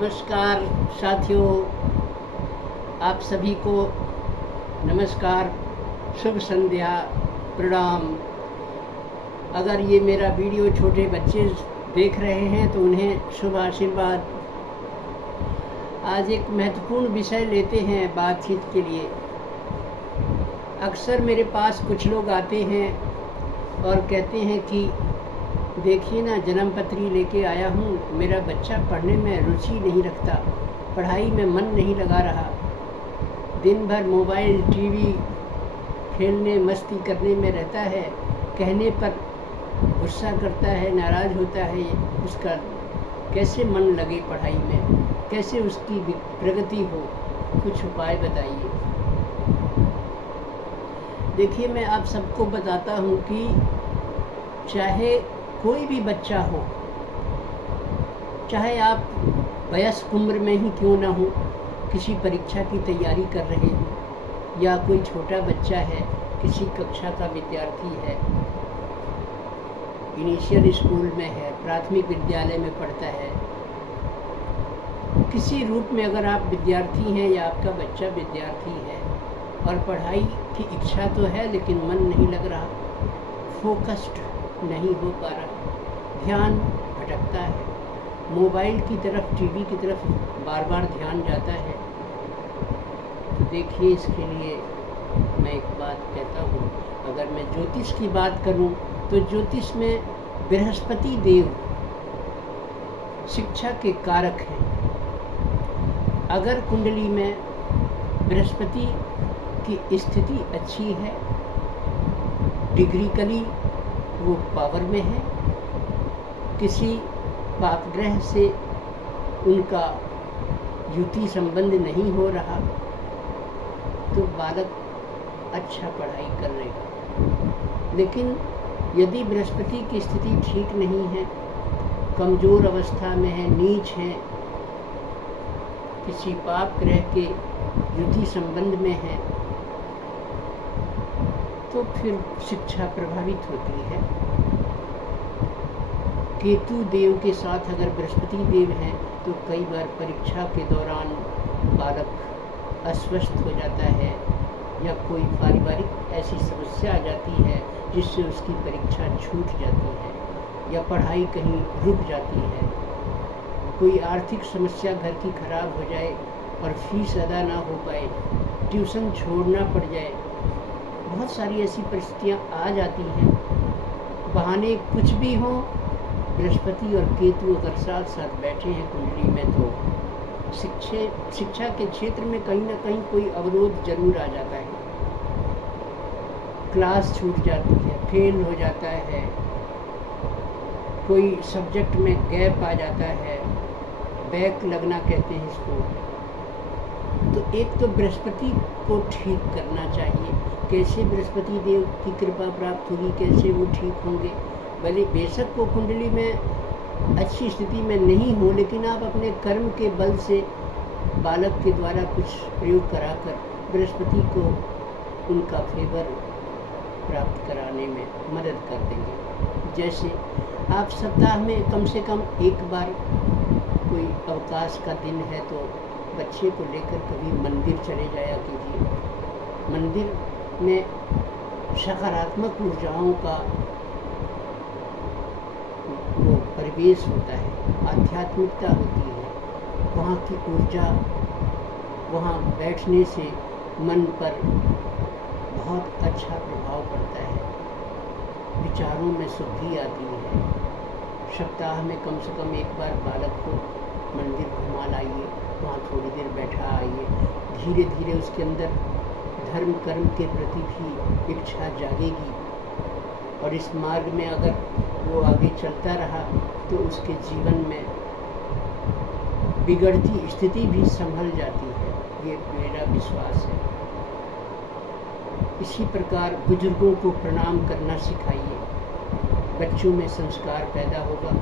नमस्कार साथियों, आप सभी को नमस्कार, शुभ संध्या, प्रणाम। अगर ये मेरा वीडियो छोटे बच्चे देख रहे हैं तो उन्हें शुभ आशीर्वाद। आज एक महत्वपूर्ण विषय लेते हैं बातचीत के लिए। अक्सर मेरे पास कुछ लोग आते हैं और कहते हैं कि देखिए ना, जन्म पत्री लेके आया हूँ, मेरा बच्चा पढ़ने में रुचि नहीं रखता, पढ़ाई में मन नहीं लगा रहा, दिन भर मोबाइल टीवी खेलने मस्ती करने में रहता है, कहने पर गुस्सा करता है, नाराज़ होता है। उसका कैसे मन लगे पढ़ाई में, कैसे उसकी प्रगति हो, कुछ उपाय बताइए। देखिए, मैं आप सबको बताता हूँ कि चाहे कोई भी बच्चा हो, चाहे आप वयस्क उम्र में ही क्यों ना हो, किसी परीक्षा की तैयारी कर रहे हो, या कोई छोटा बच्चा है, किसी कक्षा का विद्यार्थी है, इनिशियल स्कूल में है, प्राथमिक विद्यालय में पढ़ता है, किसी रूप में अगर आप विद्यार्थी हैं या आपका बच्चा विद्यार्थी है और पढ़ाई की इच्छा तो है लेकिन मन नहीं लग रहा, फोकस्ड नहीं हो पा रहा, ध्यान भटकता है, मोबाइल की तरफ, टीवी की तरफ बार बार ध्यान जाता है, तो देखिए, इसके लिए मैं एक बात कहता हूँ। अगर मैं ज्योतिष की बात करूँ तो ज्योतिष में बृहस्पति देव शिक्षा के कारक हैं। अगर कुंडली में बृहस्पति की स्थिति अच्छी है, डिग्रिकली वो पावर में है, किसी पाप ग्रह से उनका युति संबंध नहीं हो रहा, तो बालक अच्छा पढ़ाई कर लेगा। लेकिन यदि बृहस्पति की स्थिति ठीक नहीं है, कमज़ोर अवस्था में है, नीच है, किसी पाप ग्रह के युति संबंध में है, तो फिर शिक्षा प्रभावित होती है। केतु देव के साथ अगर बृहस्पति देव हैं तो कई बार परीक्षा के दौरान बालक अस्वस्थ हो जाता है, या कोई पारिवारिक ऐसी समस्या आ जाती है जिससे उसकी परीक्षा छूट जाती है, या पढ़ाई कहीं रुक जाती है, कोई आर्थिक समस्या घर की खराब हो जाए और फीस अदा ना हो पाए, ट्यूशन छोड़ना पड़ जाए, बहुत सारी ऐसी परिस्थितियाँ आ जाती हैं। बहाने कुछ भी हों, बृहस्पति और केतु अगर साथ साथ बैठे हैं कुंडली में तो शिक्षा के क्षेत्र में कहीं ना कहीं कोई अवरोध जरूर आ जाता है, क्लास छूट जाती है, फेल हो जाता है, कोई सब्जेक्ट में गैप आ जाता है, बैक लगना कहते हैं इसको। तो एक तो बृहस्पति को ठीक करना चाहिए। कैसे बृहस्पति देव की कृपा प्राप्त होगी, कैसे वो ठीक होंगे? भले बेशक को कुंडली में अच्छी स्थिति में नहीं हो, लेकिन आप अपने कर्म के बल से बालक के द्वारा कुछ प्रयोग कराकर बृहस्पति को उनका फेवर प्राप्त कराने में मदद कर देंगे। जैसे आप सप्ताह में कम से कम एक बार कोई अवकाश का दिन है तो बच्चे को लेकर कभी मंदिर चले जाया कीजिए। मंदिर में सकारात्मक ऊर्जाओं का वो परिवेश होता है, आध्यात्मिकता होती है, वहाँ की ऊर्जा, वहाँ बैठने से मन पर बहुत अच्छा प्रभाव पड़ता है, विचारों में शुद्धि आती है। सप्ताह में कम से कम एक बार बालक को मंदिर घुमा लाइए, वहाँ थोड़ी देर बैठा आइए, धीरे धीरे उसके अंदर धर्म कर्म के प्रति भी इच्छा जागेगी, और इस मार्ग में अगर वो आगे चलता रहा तो उसके जीवन में बिगड़ती स्थिति भी संभल जाती है, ये मेरा विश्वास है। इसी प्रकार बुजुर्गों को प्रणाम करना सिखाइए, बच्चों में संस्कार पैदा होगा,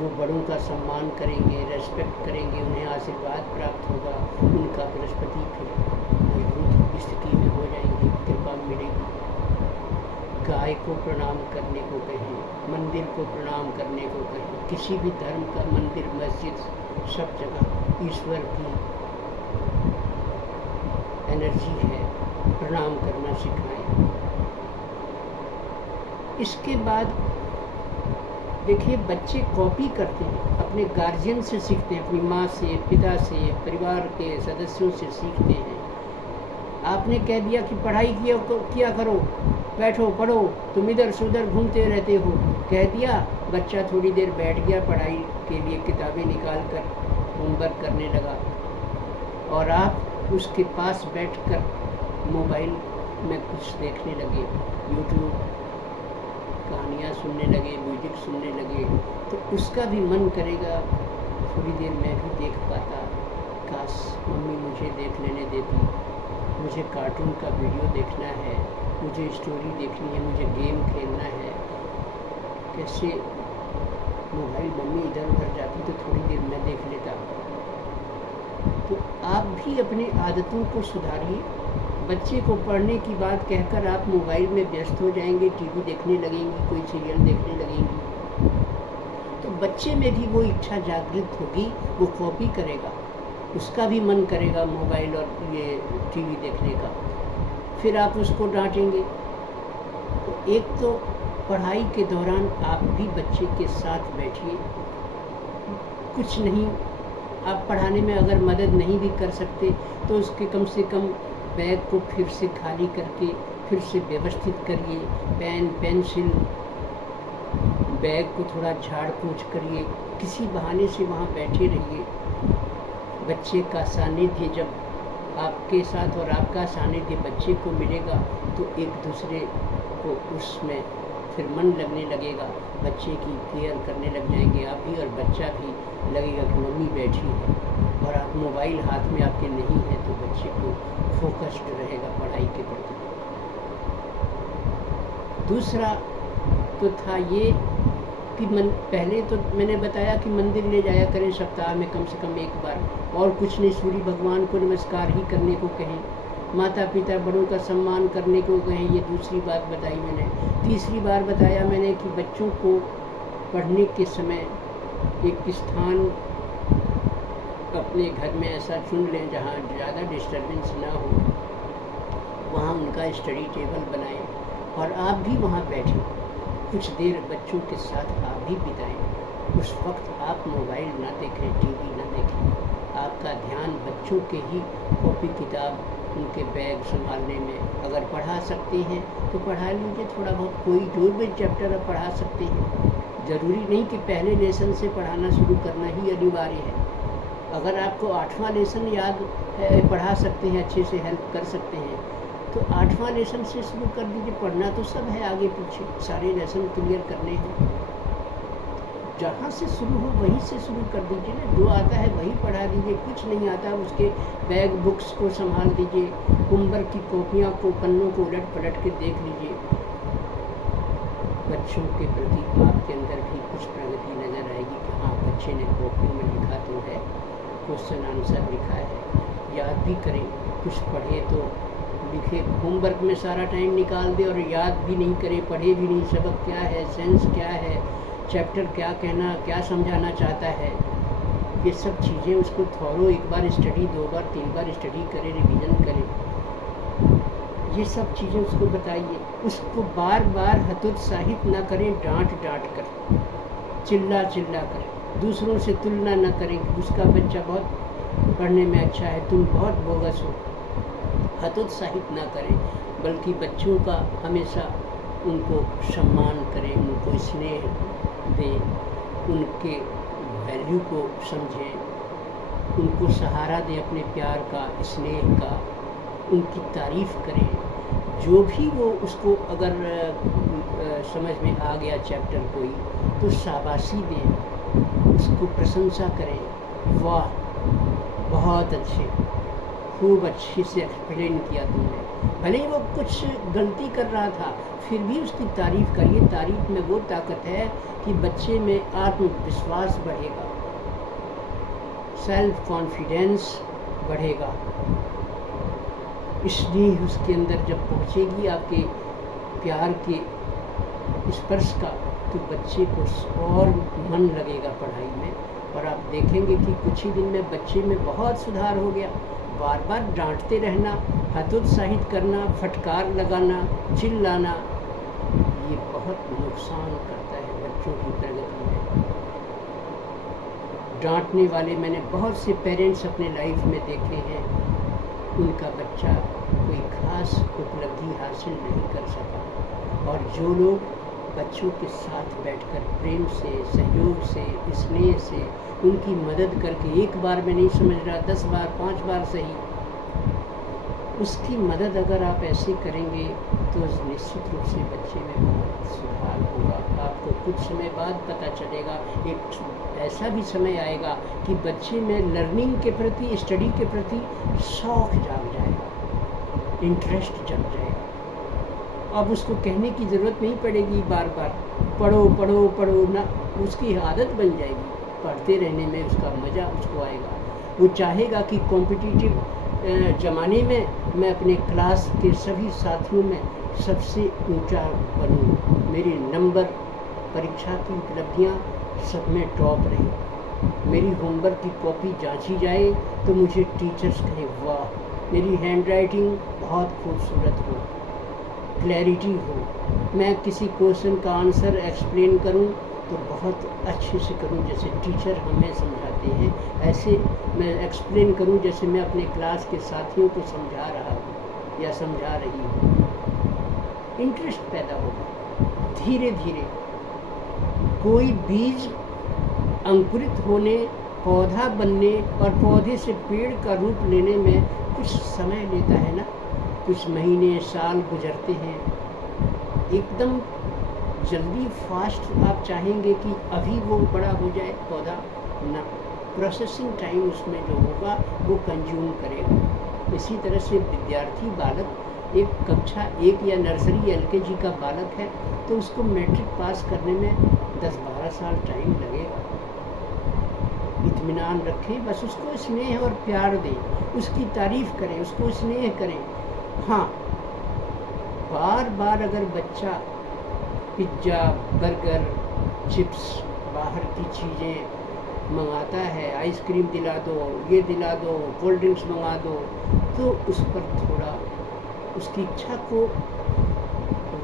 वो बड़ों का सम्मान करेंगे, रेस्पेक्ट करेंगे, उन्हें आशीर्वाद प्राप्त होगा, उनका बृहस्पति फिर मजबूत स्थिति में हो जाएंगे, कृपा मिलेगी। गाय को प्रणाम करने को कहें, मंदिर को प्रणाम करने को कहें, किसी भी धर्म का मंदिर मस्जिद सब जगह ईश्वर की एनर्जी है, प्रणाम करना सिखाएं। इसके बाद देखिए बच्चे कॉपी करते हैं, अपने गार्जियन से सीखते हैं, अपनी माँ से, पिता से, परिवार के सदस्यों से सीखते हैं। आपने कह दिया कि पढ़ाई किया करो, बैठो पढ़ो, तुम इधर से उधर घूमते रहते हो, कह दिया, बच्चा थोड़ी देर बैठ गया, पढ़ाई के लिए किताबें निकाल कर होमवर्क करने लगा, और आप उसके पास बैठकर मोबाइल में कुछ देखने लगे, यूट्यूब कहानियाँ सुनने लगे, म्यूजिक सुनने लगे, तो उसका भी मन करेगा थोड़ी देर मैं भी देख पाता, काश मम्मी मुझे देख लेने देती, मुझे कार्टून का वीडियो देखना है, मुझे स्टोरी देखनी है, मुझे गेम खेलना है। कैसे मोबाइल मम्मी इधर उधर जाती तो थोड़ी देर मैं देख लेता। तो आप भी अपनी आदतों को सुधारिए। बच्चे को पढ़ने की बात कहकर आप मोबाइल में व्यस्त हो जाएंगे, टीवी देखने लगेंगी, कोई सीरियल देखने लगेंगी, तो बच्चे में भी वो इच्छा जागृत होगी, वो कॉपी करेगा, उसका भी मन करेगा मोबाइल और ये टीवी देखने का। फिर आप उसको डांटेंगे। तो एक तो पढ़ाई के दौरान आप भी बच्चे के साथ बैठिए, कुछ नहीं आप पढ़ाने में अगर मदद नहीं भी कर सकते तो उसके कम से कम बैग को फिर से खाली करके फिर से व्यवस्थित करिए, पेन पेंसिल बैग को थोड़ा झाड़ पोंछ करिए, किसी बहाने से वहाँ बैठे रहिए। बच्चे का सानिध्य जब आपके साथ और आपका सानिध्य बच्चे को मिलेगा तो एक दूसरे को उसमें फिर मन लगने लगेगा, बच्चे की केयर करने लग जाएंगे आप भी, और बच्चा भी लगेगा कि मम्मी बैठी है। और आप मोबाइल हाथ में आपके नहीं है तो बच्चे को फोकस्ड रहेगा पढ़ाई के प्रति। दूसरा तो था ये कि पहले तो मैंने बताया कि मंदिर ले जाया करें सप्ताह में कम से कम एक बार, और कुछ नहीं, सूर्य भगवान को नमस्कार ही करने को कहें, माता पिता बड़ों का सम्मान करने को कहें, ये दूसरी बात बताई मैंने। तीसरी बार बताया मैंने कि बच्चों को पढ़ने के समय एक स्थान अपने घर में ऐसा चुन लें जहाँ ज़्यादा डिस्टर्बेंस ना हो, वहाँ उनका स्टडी टेबल बनाएं और आप भी वहाँ बैठें, कुछ देर बच्चों के साथ आप भी बिताएं। उस वक्त आप मोबाइल ना देखें, टीवी ना देखें, आपका ध्यान बच्चों के ही कॉपी किताब उनके बैग संभालने में, अगर पढ़ा सकते हैं तो पढ़ा लीजिए थोड़ा बहुत, कोई जो भी चैप्टर आप पढ़ा सकते हैं। ज़रूरी नहीं कि पहले लेसन से पढ़ाना शुरू करना ही अनिवार्य है। अगर आपको 8वां लेसन याद है, पढ़ा सकते हैं, अच्छे से हेल्प कर सकते हैं, तो 8वां लेसन से शुरू कर दीजिए। पढ़ना तो सब है, आगे पीछे सारे लेसन क्लियर करने हैं, जहाँ से शुरू हो वहीं से शुरू कर दीजिए ना। जो आता है वही पढ़ा दीजिए, कुछ नहीं आता उसके बैग बुक्स को संभाल दीजिए, होमवर्क की कॉपियाँ को पन्नों को उलट पलट के देख लीजिए। बच्चों के प्रति आपके अंदर भी कुछ प्रगति नज़र आएगी कि हाँ बच्चे ने कॉपी में लिखा तो है, क्वेश्चन आंसर लिखा है, याद भी करें, कुछ पढ़े तो लिखे। होमवर्क में सारा टाइम निकाल दे और याद भी नहीं करे, पढ़े भी नहीं, सबक क्या है, सेंस क्या है, चैप्टर क्या कहना, क्या समझाना चाहता है, ये सब चीज़ें उसको थोरो एक बार स्टडी, 2 बार 3 बार स्टडी करें, रिवीजन करें, ये सब चीज़ें उसको बताइए। उसको बार बार हतोत्साहित ना करें, डांट कर, चिल्ला कर, दूसरों से तुलना न करें कि उसका बच्चा बहुत पढ़ने में अच्छा है, तुम बहुत बोगस हो, हतोत्साहित ना करें, बल्कि बच्चों का हमेशा उनको सम्मान करें, उनको स्नेह दें, उनके वैल्यू को समझें, उनको सहारा दें अपने प्यार का, स्नेह का, उनकी तारीफ़ करें। जो भी वो उसको अगर समझ में आ गया चैप्टर कोई तो शाबाशी दें, उसको प्रशंसा करें, वाह बहुत अच्छे, खूब अच्छे से एक्सप्लेन किया तुमने। भले ही वो कुछ गलती कर रहा था फिर भी उसकी तारीफ़ करिए। तारीफ़ में वो ताकत है कि बच्चे में आत्मविश्वास बढ़ेगा, सेल्फ कॉन्फिडेंस बढ़ेगा, इसलिए उसके अंदर जब पहुँचेगी आपके प्यार के स्पर्श का, तो बच्चे को और मन लगेगा पढ़ाई में। और आप देखेंगे कि कुछ ही दिन में बच्चे में बहुत सुधार हो गया। बार बार डांटते रहना, हतोत्साहित करना, फटकार लगाना, चिल्लाना, ये बहुत नुकसान करता है बच्चों की प्रगति में। डांटने वाले मैंने बहुत से पेरेंट्स अपने लाइफ में देखे हैं, उनका बच्चा कोई खास उपलब्धि हासिल नहीं कर सका। और जो लोग बच्चों के साथ बैठकर प्रेम से, सहयोग से, स्नेह से उनकी मदद करके, एक बार में नहीं समझ रहा, 10 बार 5 बार सही, उसकी मदद अगर आप ऐसे करेंगे तो निश्चित रूप से बच्चे में बहुत सुधार होगा। आपको कुछ समय बाद पता चलेगा, एक ऐसा भी समय आएगा कि बच्चे में लर्निंग के प्रति, स्टडी के प्रति शौक जाग जाएगा, इंटरेस्ट जग जाएगा। अब उसको कहने की ज़रूरत नहीं पड़ेगी बार बार पढ़ो पढ़ो पढ़ो ना, उसकी आदत बन जाएगी। पढ़ते रहने में उसका मज़ा उसको आएगा। वो चाहेगा कि कॉम्पिटिटिव ज़माने में मैं अपने क्लास के सभी साथियों में सबसे ऊंचा बनूं, मेरे नंबर, परीक्षा की उपलब्धियां सब में टॉप रहे, मेरी होमवर्क की कॉपी जांची जाए तो मुझे टीचर्स कहें वाह, मेरी हैंड राइटिंग बहुत खूबसूरत हो, क्लैरिटी हो, मैं किसी क्वेश्चन का आंसर एक्सप्लेन करूं तो बहुत अच्छे से करूं, जैसे टीचर हमें समझाते हैं ऐसे मैं एक्सप्लेन करूं, जैसे मैं अपने क्लास के साथियों को समझा रहा हूं या समझा रही हूं। इंटरेस्ट पैदा होगा। धीरे धीरे कोई बीज अंकुरित होने, पौधा बनने और पौधे से पेड़ का रूप लेने में कुछ समय लेता है ना, कुछ महीने, साल गुजरते हैं। एकदम जल्दी फास्ट आप चाहेंगे कि अभी वो बड़ा हो जाए पौधा ना, प्रोसेसिंग टाइम उसमें जो होगा वो कंज्यूम करेगा। इसी तरह से विद्यार्थी बालक, एक कक्षा 1 या नर्सरी एलकेजी का बालक है तो उसको मैट्रिक पास करने में 10-12 साल टाइम लगेगा। इत्मीनान रखें, बस उसको स्नेह और प्यार दें, उसकी तारीफ करें, उसको स्नेह करें। हाँ, बार बार अगर बच्चा पिज्ज़ा, बर्गर, चिप्स, बाहर की चीज़ें मंगाता है, आइसक्रीम दिला दो, ये दिला दो, कोल्ड ड्रिंक्स मंगा दो, तो उस पर थोड़ा उसकी इच्छा को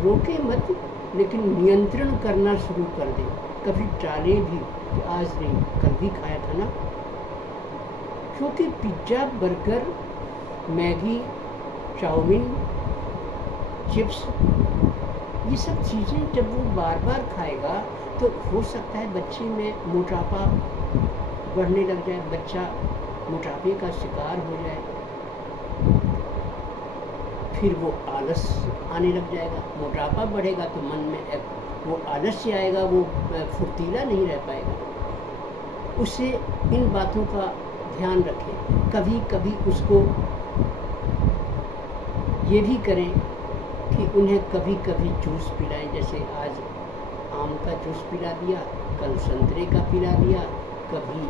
रोके मत, लेकिन नियंत्रण करना शुरू कर दें। कभी टाले भी कि आज नहीं, कल भी खाया था ना, क्योंकि pizza, burger, Maggi, chowmein, chips, ये सब चीज़ें जब वो बार बार खाएगा तो हो सकता है बच्चे में मोटापा बढ़ने लग जाए, बच्चा मोटापे का शिकार हो जाए, फिर वो आलस आने लग जाएगा। मोटापा बढ़ेगा तो मन में वो आलस्य आएगा, वो फुर्तीला नहीं रह पाएगा। उसे इन बातों का ध्यान रखें। कभी कभी उसको ये भी करें कि उन्हें कभी कभी जूस पिलाएं, जैसे आज आम का जूस पिला दिया, कल संतरे का पिला दिया, कभी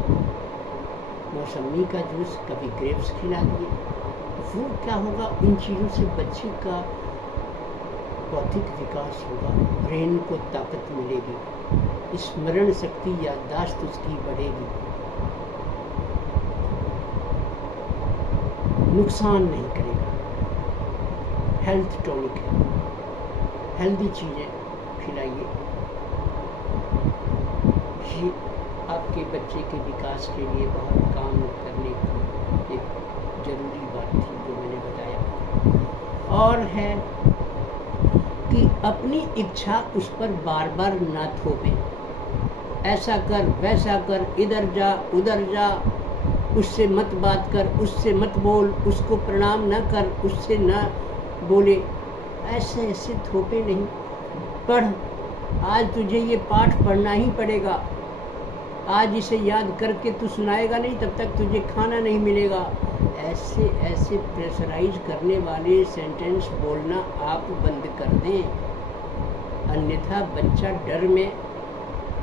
मौसमी का जूस, कभी ग्रेप्स खिला दिए। वो क्या होगा, इन चीज़ों से बच्चे का बौद्धिक विकास होगा, ब्रेन को ताकत मिलेगी, स्मरण शक्ति, याददाश्त उसकी बढ़ेगी, नुकसान नहीं करेगा। हेल्थ टॉनिक है, हेल्दी चीज़ें खिलाइए। ये आपके बच्चे के विकास के लिए बहुत काम करने की एक ज़रूरी बात थी जो मैंने बताया। और है कि अपनी इच्छा उस पर बार बार ना थोपें, ऐसा कर, वैसा कर, इधर जा, उधर जा, उससे मत बात कर, उससे मत बोल, उसको प्रणाम न कर, उससे न बोले, ऐसे ऐसे थोपे नहीं। पढ़, आज तुझे ये पाठ पढ़ना ही पड़ेगा, आज इसे याद करके तू सुनाएगा नहीं तब तक तुझे खाना नहीं मिलेगा। ऐसे ऐसे प्रेशराइज करने वाले सेंटेंस बोलना आप बंद कर दें, अन्यथा बच्चा डर में,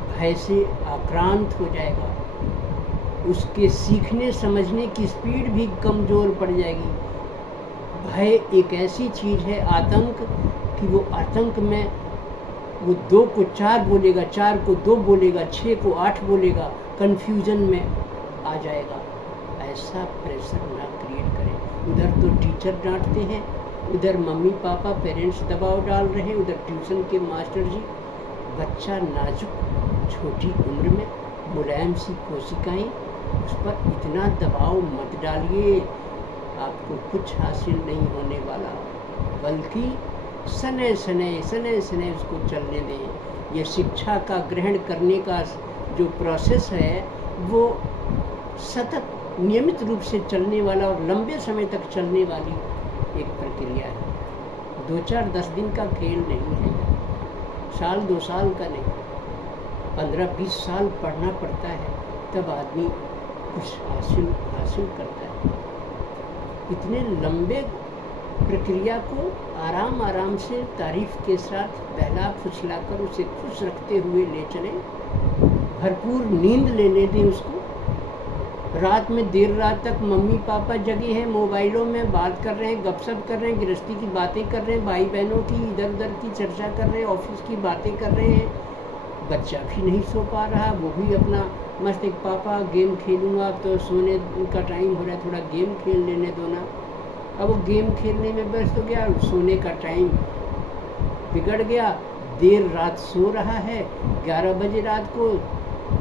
भय से आक्रांत हो जाएगा, उसके सीखने समझने की स्पीड भी कमज़ोर पड़ जाएगी। भय एक ऐसी चीज़ है, आतंक, कि वो आतंक में वो 2 को 4 बोलेगा, 4 को 2 बोलेगा, 6 को 8 बोलेगा, कन्फ्यूज़न में आ जाएगा। ऐसा प्रेशर ना क्रिएट करें। उधर तो टीचर डांटते हैं, उधर मम्मी पापा पेरेंट्स दबाव डाल रहे हैं, उधर ट्यूशन के मास्टर जी। बच्चा नाजुक छोटी उम्र में मुलायम सी कोशिकाएं, उस पर इतना दबाव मत डालिए, आपको कुछ हासिल नहीं होने वाला, बल्कि सने सने उसको चलने दें। ये शिक्षा का ग्रहण करने का जो प्रोसेस है वो सतत नियमित रूप से चलने वाला और लंबे समय तक चलने वाली एक प्रक्रिया है। 2-4-10 दिन का खेल नहीं है, साल 2 साल का नहीं, 15-20 साल पढ़ना पड़ता है, तब आदमी कुछ हासिल करता है। इतने लंबे प्रक्रिया को आराम से तारीफ के साथ बहला फुसला कर उसे खुश रखते हुए ले चलें। भरपूर नींद लेने दें उसको। रात में देर रात तक मम्मी पापा जगे हैं, मोबाइलों में बात कर रहे हैं, गपशप कर रहे हैं, गृहस्थी की बातें कर रहे हैं, भाई बहनों की इधर उधर की चर्चा कर रहे हैं, ऑफिस की बातें कर रहे हैं। बच्चा भी नहीं सो पा रहा, वो भी अपना मस्त एक पापा गेम खेलूँगा, तो सोने का टाइम हो रहा है, थोड़ा गेम खेल लेने दो ना। अब वो गेम खेलने में व्यस्त हो गया, सोने का टाइम बिगड़ गया, देर रात सो रहा है, 11 बजे रात को,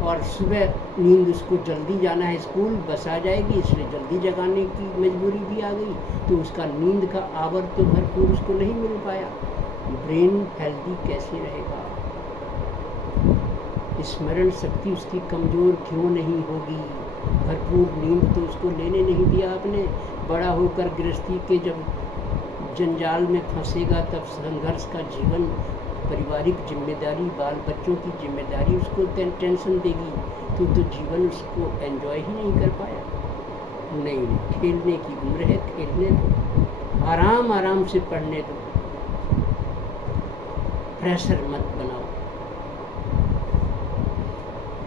और सुबह नींद उसको जल्दी जाना है स्कूल, बस आ जाएगी, इसलिए जल्दी जगाने की मजबूरी भी आ गई, तो उसका नींद का आवर तो भरपूर उसको नहीं मिल पाया। ब्रेन हेल्दी कैसे रहेगा? स्मरण शक्ति उसकी कमज़ोर क्यों नहीं होगी? भरपूर नींद तो उसको लेने नहीं दिया आपने। बड़ा होकर गृहस्थी के जब जंजाल में फंसेगा, तब संघर्ष का जीवन, पारिवारिक जिम्मेदारी, बाल बच्चों की जिम्मेदारी उसको टेंशन देगी, तो जीवन उसको एंजॉय ही नहीं कर पाया। नहीं, खेलने की उम्र है, खेलने दो, आराम से पढ़ने दो, प्रेशर मत बनाओ।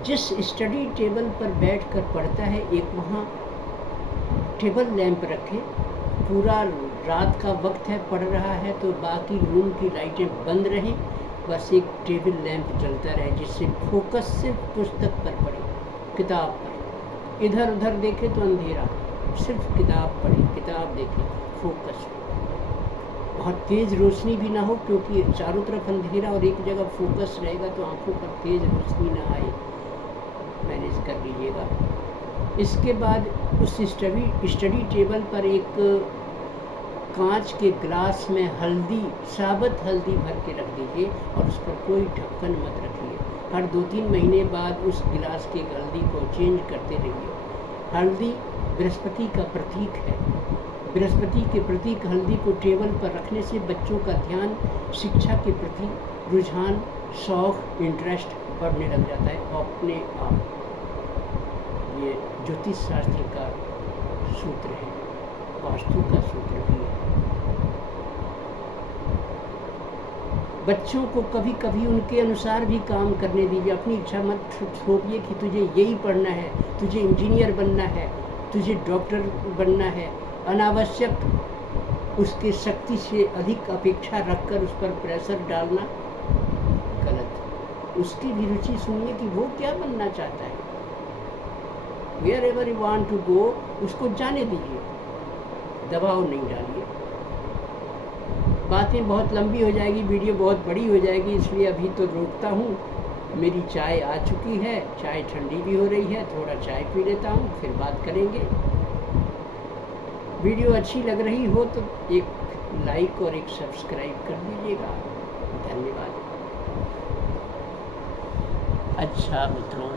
जिस स्टडी टेबल पर बैठकर पढ़ता है, एक वहाँ टेबल लैंप रखें। पूरा रात का वक्त है, पढ़ रहा है, तो बाकी रूम की लाइटें बंद रहें, बस एक टेबल लैंप जलता रहे, जिससे फोकस सिर्फ पुस्तक पर पड़े, किताब पर। इधर उधर देखे तो अंधेरा, सिर्फ किताब पढ़े, किताब देखें, फोकस। बहुत तेज़ रोशनी भी ना हो, क्योंकि चारों तरफ अंधेरा और एक जगह फोकस रहेगा तो आंखों पर तेज़ रोशनी ना आए, मैनेज कर लीजिएगा। इसके बाद उस स्टडी टेबल पर एक कांच के ग्लास में हल्दी, साबुत हल्दी भर के रख दीजिए, और उस पर कोई ढक्कन मत रखिए। हर 2-3 महीने बाद उस गिलास के हल्दी को चेंज करते रहिए। हल्दी बृहस्पति का प्रतीक है। बृहस्पति के प्रतीक हल्दी को टेबल पर रखने से बच्चों का ध्यान, शिक्षा के प्रति रुझान, शौक, इंटरेस्ट बढ़ने लग जाता है अपने आप। ये ज्योतिष शास्त्र का सूत्र है, वास्तु का सूत्र भी है। बच्चों को कभी कभी उनके अनुसार भी काम करने दीजिए। अपनी इच्छा मत थोपिए कि तुझे यही पढ़ना है, तुझे इंजीनियर बनना है, तुझे डॉक्टर बनना है। अनावश्यक उसके शक्ति से अधिक अपेक्षा रखकर उस पर प्रेशर डालना गलत। उसकी भी रुचि सुनिए कि वो क्या बनना चाहता है। Wherever you want to go, उसको जाने दीजिए, दबाव नहीं डालिए। बातें बहुत लंबी हो जाएगी, वीडियो बहुत बड़ी हो जाएगी, इसलिए अभी तो रोकता हूँ। मेरी चाय आ चुकी है, चाय ठंडी भी हो रही है, थोड़ा चाय पी लेता हूँ, फिर बात करेंगे। वीडियो अच्छी लग रही हो तो एक लाइक और एक सब्सक्राइब कर दीजिएगा। धन्यवाद। अच्छा मित्रों,